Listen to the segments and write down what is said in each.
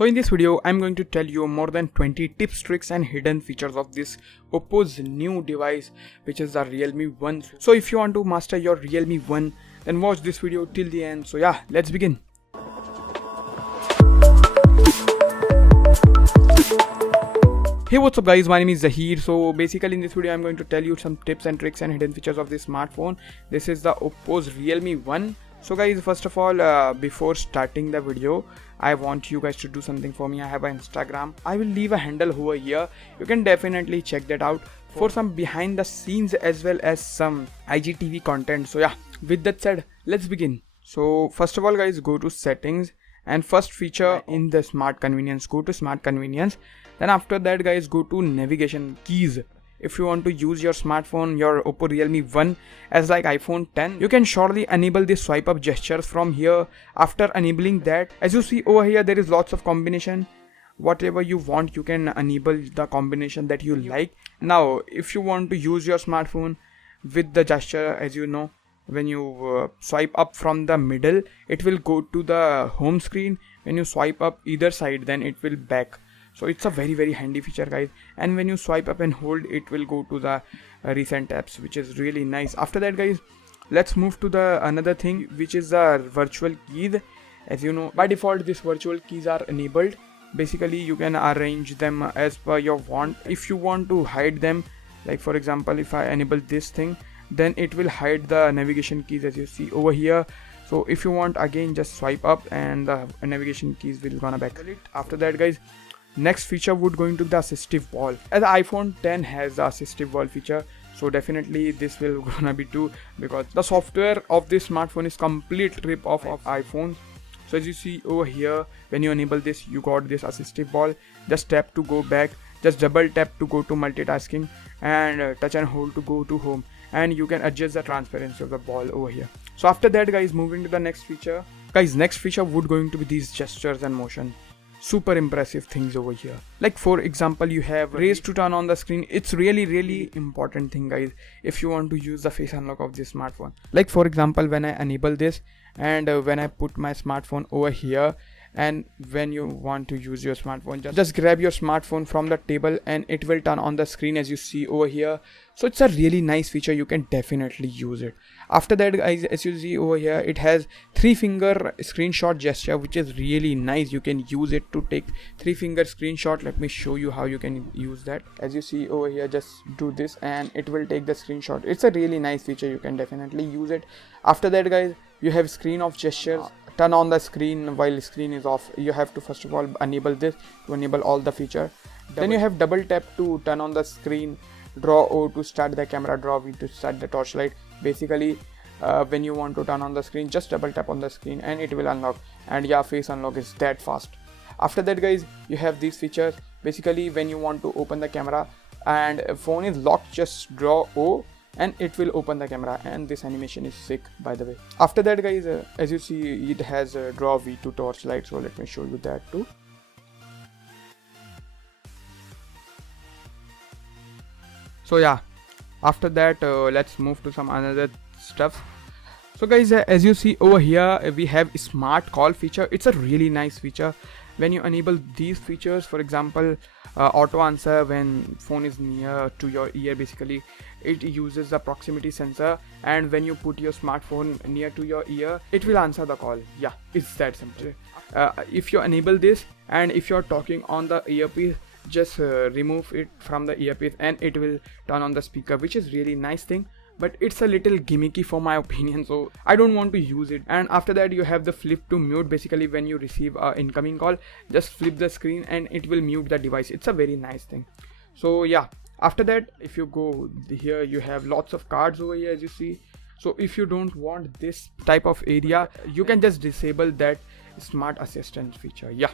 So in this video, I'm going to tell you more than 20 tips, tricks and hidden features of this Oppo's new device, which is the RealMe 1. So if you want to master your RealMe 1, then watch this video till the end. So yeah, let's begin. Hey, what's up guys, my name is Zahir. So basically in this video I'm going to tell you some tips and tricks and hidden features of this smartphone. This is the Oppo's RealMe 1. So guys, first of all, before starting the video, I want you guys to do something for me. I have an Instagram. I will leave a handle over here. You can definitely check that out for some behind the scenes as well as some IGTV content. So yeah, with that said, let's begin. So first of all guys, go to settings and first feature in the smart convenience, go to smart convenience. Then after that guys, go to navigation keys. If you want to use your smartphone, your Oppo RealMe 1 as like iPhone 10, you can surely enable this swipe up gestures from here. After enabling that, as you see over here, there is lots of combination. Whatever you want, you can enable the combination that you like. Now, if you want to use your smartphone with the gesture, as you know, when you swipe up from the middle, it will go to the home screen. When you swipe up either side, then it will back. So it's a very handy feature guys, and when you swipe up and hold, it will go to the recent apps, which is really nice. After that guys, let's move to the another thing, which is the virtual keys. As you know, by default these virtual keys are enabled. Basically you can arrange them as per your want. If you want to hide them, like for example if I enable this thing, then it will hide the navigation keys as you see over here. So if you want, again just swipe up and the navigation keys will gonna back it. After that guys, next feature would going to the assistive wall. As the iPhone 10 has the assistive wall feature, so definitely this will gonna be too, because the software of this smartphone is complete rip off of iPhone. So as you see over here, when you enable this, you got this assistive wall. Just tap to go back, just double tap to go to multitasking, and touch and hold to go to home, and you can adjust the transparency of the ball over here. So after that guys, moving to the next feature. Guys, next feature would going to be these gestures and motion. Super impressive things over here. Like for example, you have raise to turn on the screen. It's really important thing guys, if you want to use the face unlock of this smartphone. Like for example, when I enable this and when I put my smartphone over here, and when you want to use your smartphone, just grab your smartphone from the table and it will turn on the screen as you see over here. So it's a really nice feature, you can definitely use it. After that guys, as you see over here, it has 3-finger screenshot gesture, which is really nice. You can use it to take 3-finger screenshot. Let me show you how you can use that. As you see over here, just do this and it will take the screenshot. It's a really nice feature, you can definitely use it. After that guys, you have screen off gestures. Turn on the screen while screen is off. You have to first of all enable this to enable all the feature. Then you have double tap to turn on the screen, draw O to start the camera, draw V to start the torchlight. Basically when you want to turn on the screen, just double tap on the screen and it will unlock. And yeah, face unlock is that fast. After that guys, you have these features. Basically when you want to open the camera and phone is locked, just draw O and it will open the camera, and this animation is sick by the way. After that guys, as you see, it has draw V to torchlight, so let me show you that too. So yeah, after that let's move to some another stuff. So guys, as you see over here, we have smart call feature. It's a really nice feature. When you enable these features, for example auto answer when phone is near to your ear, basically it uses the proximity sensor, and when you put your smartphone near to your ear, it will answer the call. Yeah, it's that simple. If you enable this and if you're talking on the earpiece, just remove it from the earpiece and it will turn on the speaker, which is really nice thing, but it's a little gimmicky for my opinion, so I don't want to use it. And after that, you have the flip to mute. Basically when you receive an incoming call, just flip the screen and it will mute the device. It's a very nice thing. So yeah, after that, if you go here, you have lots of cards over here as you see. So if you don't want this type of area, you can just disable that smart assistant feature. Yeah.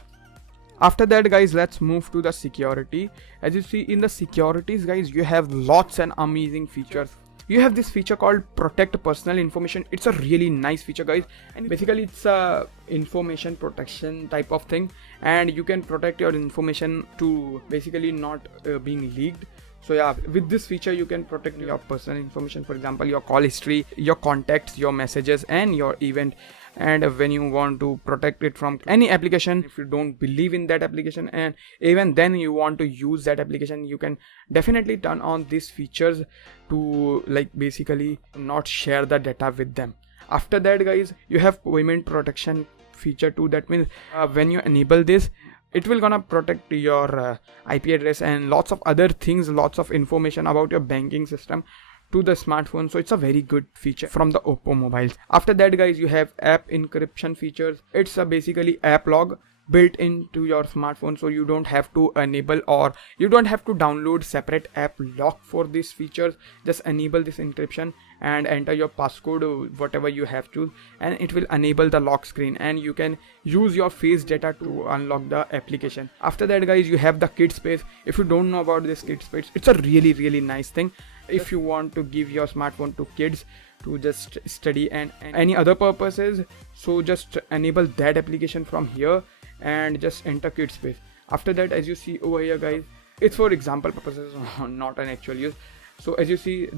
After that guys, let's move to the security. As you see in the securities guys, you have lots and amazing features. You have this feature called protect personal information. It's a really nice feature guys, and basically it's a information protection type of thing, and you can protect your information to basically not being leaked. So yeah, with this feature you can protect your personal information, for example your call history, your contacts, your messages and your event and when you want to protect it from any application, if you don't believe in that application and even then you want to use that application, you can definitely turn on these features to like basically not share the data with them. After that guys, you have payment protection feature too. That means when you enable this, it will gonna protect your IP address and lots of other things, lots of information about your banking system to the smartphone. So it's a very good feature from the Oppo mobiles. After that guys, you have app encryption features. It's a basically app log built into your smartphone, so you don't have to enable or you don't have to download separate app lock for these features. Just enable this encryption and enter your passcode, whatever you have to, and it will enable the lock screen and you can use your face data to unlock the application. After that guys, you have the kid space. If you don't know about this kid space, it's a really nice thing. If you want to give your smartphone to kids to just study and any other purposes, so just enable that application from here and just enter kid space. After that, as you see over here guys, it's for example purposes, not an actual use. So as you see,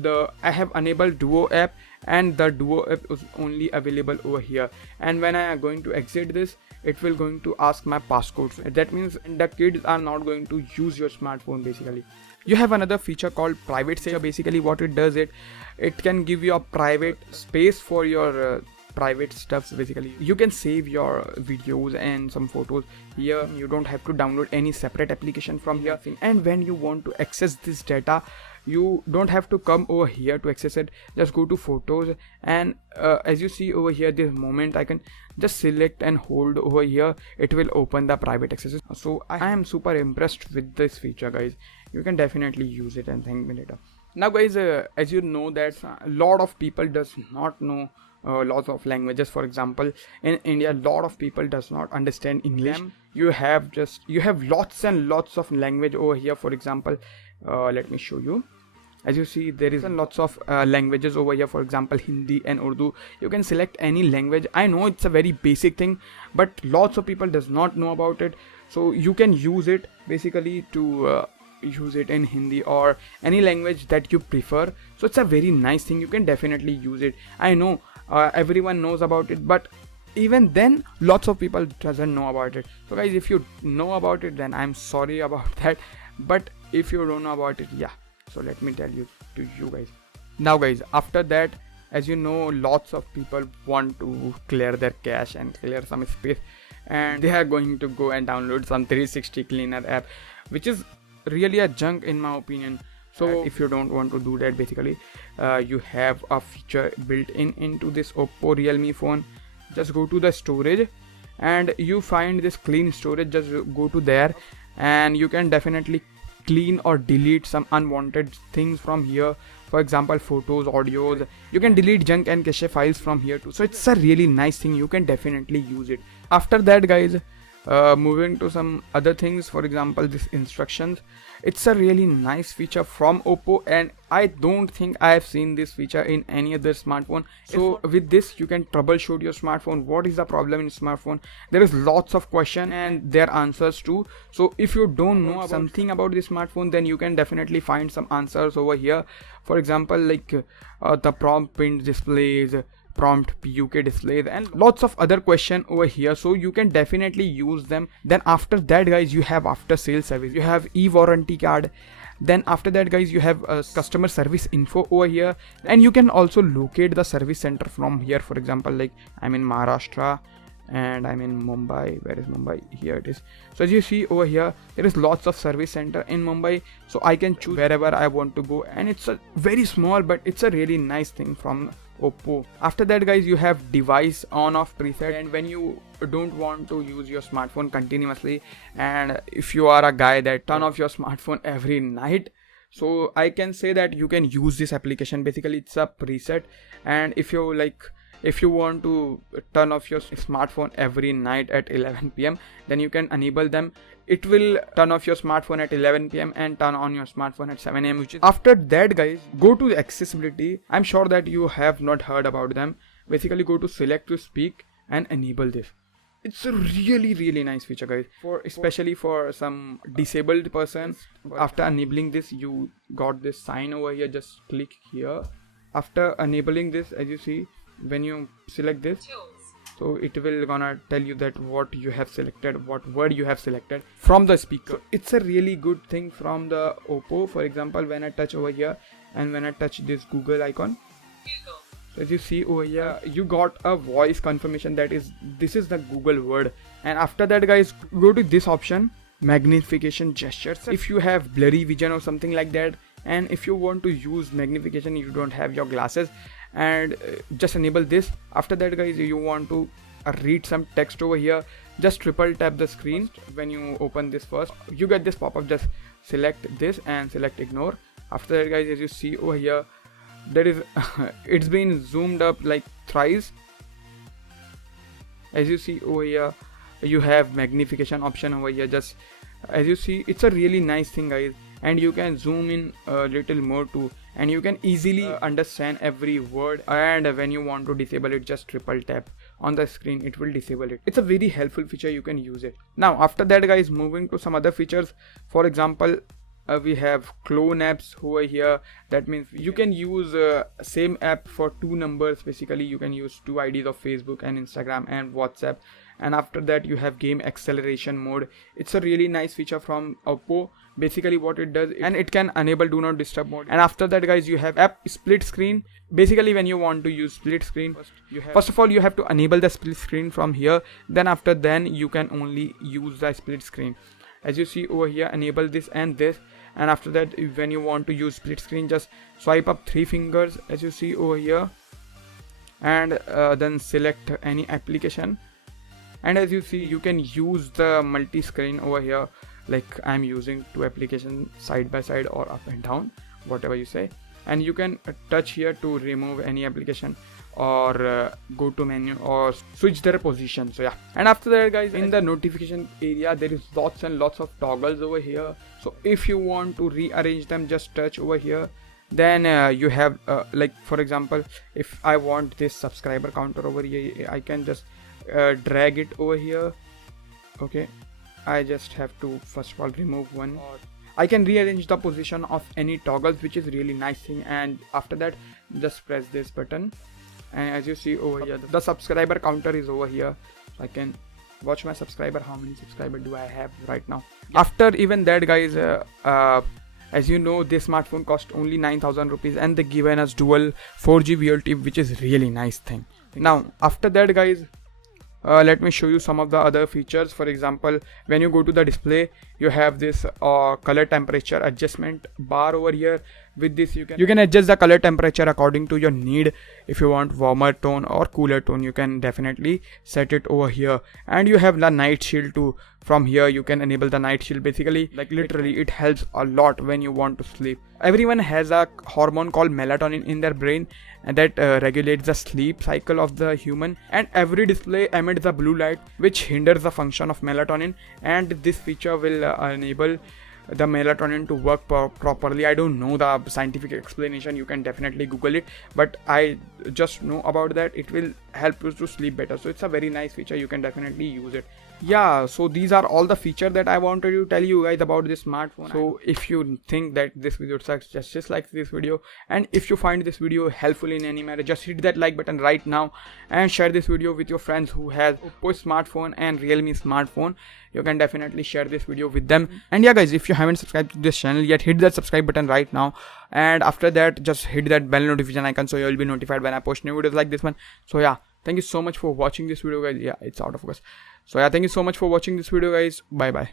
I have enabled Duo app and the Duo app is only available over here, and when I am going to exit this, it will going to ask my passcode. That means the kids are not going to use your smartphone basically. You have another feature called private save. Basically what it does, it can give you a private space for your private stuffs. Basically you can save your videos and some photos here. You don't have to download any separate application from here, and when you want to access this data, you don't have to come over here to access it. Just go to photos and as you see over here, this moment I can just select and hold over here, it will open the private accesses. So I am super impressed with this feature guys. You can definitely use it and thank me later. Now guys, as you know that a lot of people does not know lots of languages. For example, in India, a lot of people does not understand English. You have lots and lots of language over here. For example, let me show you. As you see, there is lots of languages over here. For example, Hindi and Urdu. You can select any language. I know it's a very basic thing, but lots of people does not know about it. So you can use it basically to use it in Hindi or any language that you prefer. So it's a very nice thing. You can definitely use it. I know everyone knows about it, but even then lots of people doesn't know about it. So guys, if you know about it, then I'm sorry about that, but if you don't know about it, yeah, so let me tell you to you guys. Now guys, after that, as you know, lots of people want to clear their cache and clear some space, and they are going to go and download some 360 cleaner app, which is really a junk in my opinion. So if you don't want to do that, basically you have a feature built into this Oppo RealMe phone. Just go to the storage and you find this clean storage. Just go to there and you can definitely clean or delete some unwanted things from here. For example, photos, audios. You can delete junk and cache files from here too. So it's a really nice thing. You can definitely use it. After that guys, moving to some other things. For example, this instructions. It's a really nice feature from Oppo, and I don't think I have seen this feature in any other smartphone. So with this, you can troubleshoot your smartphone. What is the problem in smartphone? There is lots of questions and their answers too. So if you don't know something about this smartphone, then you can definitely find some answers over here. For example, like the prompt print displays, prompt PUK displays, and lots of other question over here. So you can definitely use them. Then after that guys, you have after sales service, you have e-warranty card. Then after that guys, you have customer service info over here, and you can also locate the service center from here. For example, like I'm in Maharashtra and I'm in Mumbai. Where is Mumbai? Here it is. So as you see over here, there is lots of service center in Mumbai, so I can choose wherever I want to go, and it's a very small, but it's a really nice thing from Oppo. After that guys, you have device on off preset, and when you don't want to use your smartphone continuously, and if you are a guy that turn off your smartphone every night, so I can say that you can use this application. Basically it's a preset, and if you want to turn off your smartphone every night at 11 p.m, then you can enable them. It will turn off your smartphone at 11 p.m. and turn on your smartphone at 7 a.m. which is after that guys, go to accessibility. I'm sure that you have not heard about them. Basically go to select to speak and enable this. It's a really nice feature guys, especially for some disabled person. After enabling this, you got this sign over here. Just click here. After enabling this, as you see, when you select this, So it will gonna tell you that what you have selected, what word you have selected from the speaker. So it's a really good thing from the Oppo. For example, when I touch over here and when I touch this Google icon, so as you see over here, you got a voice confirmation that this is the Google word. And after that, guys, go to this option, Magnification Gestures. If you have blurry vision or something like that, and if you want to use magnification, you don't have your glasses, and just enable this. After that, guys, you want to read some text over here, just triple tap the screen. When you open this first, you get this pop-up. Just select this and select ignore. After that, guys, as you see over here, there is it's been zoomed up like thrice. As you see over here, you have magnification option over here. Just as you see, it's a really nice thing, guys, and you can zoom in a little more too, and you can easily understand every word. And when you want to disable it, just triple tap on the screen, it will disable it. It's a very helpful feature, you can use it. Now after that, guys, moving to some other features. For example, we have clone apps over here. That means you can use same app for two numbers. Basically, you can use two IDs of Facebook and Instagram and WhatsApp. And after that, you have game acceleration mode. It's a really nice feature from Oppo. Basically what it does, and it can enable do not disturb mode. And after that, guys, you have app split screen. Basically, when you want to use split screen, first of all you have to enable the split screen from here. Then after you can only use the split screen. As you see over here, enable this and this. And after that, when you want to use split screen, just swipe up 3 fingers, as you see over here, and then select any application. And as you see, you can use the multi-screen over here, like I'm using 2 applications side by side or up and down, whatever you say. And you can touch here to remove any application, or go to menu, or switch their position. So yeah, and after that, guys, in the notification area, there is lots and lots of toggles over here. So if you want to rearrange them, just touch over here. Then you have like, for example, if I want this subscriber counter over here, I can just drag it over here. Okay, I just have to first of all remove one. I can rearrange the position of any toggles, which is really nice thing. And after that, just press this button, and as you see over here, the subscriber counter is over here. I can watch my subscriber, how many subscribers do I have right now. After even that, guys, as you know, this smartphone cost only 9,000 rupees, and they given us dual 4G VLTE, which is really nice thing. Now after that, guys, let me show you some of the other features. For example, when you go to the display, you have this color temperature adjustment bar over here. With this, you can adjust the color temperature according to your need. If you want warmer tone or cooler tone, you can definitely set it over here. And you have the night shield too. From here, you can enable the night shield. Basically, like literally, it helps a lot when you want to sleep. Everyone has a hormone called melatonin in their brain, and that regulates the sleep cycle of the human. And every display emits the blue light, which hinders the function of melatonin. And this feature will enable the melatonin to work properly. I don't know the scientific explanation, you can definitely Google it, but I just know about that. It will help you to sleep better. So it's a very nice feature, you can definitely use it. Yeah, so these are all the features that I wanted to tell you guys about this smartphone. So if you think that this video sucks, just like this video. And if you find this video helpful in any manner, just hit that like button right now and share this video with your friends who has Oppo smartphone and RealMe smartphone. You can definitely share this video with them. And yeah, guys, if you haven't subscribed to this channel yet, hit that subscribe button right now. And after that, just hit that bell notification icon so you will be notified when I post new videos like this one. So yeah, thank you so much for watching this video, guys. Yeah, it's out of focus. So yeah, thank you so much for watching this video, guys. Bye bye.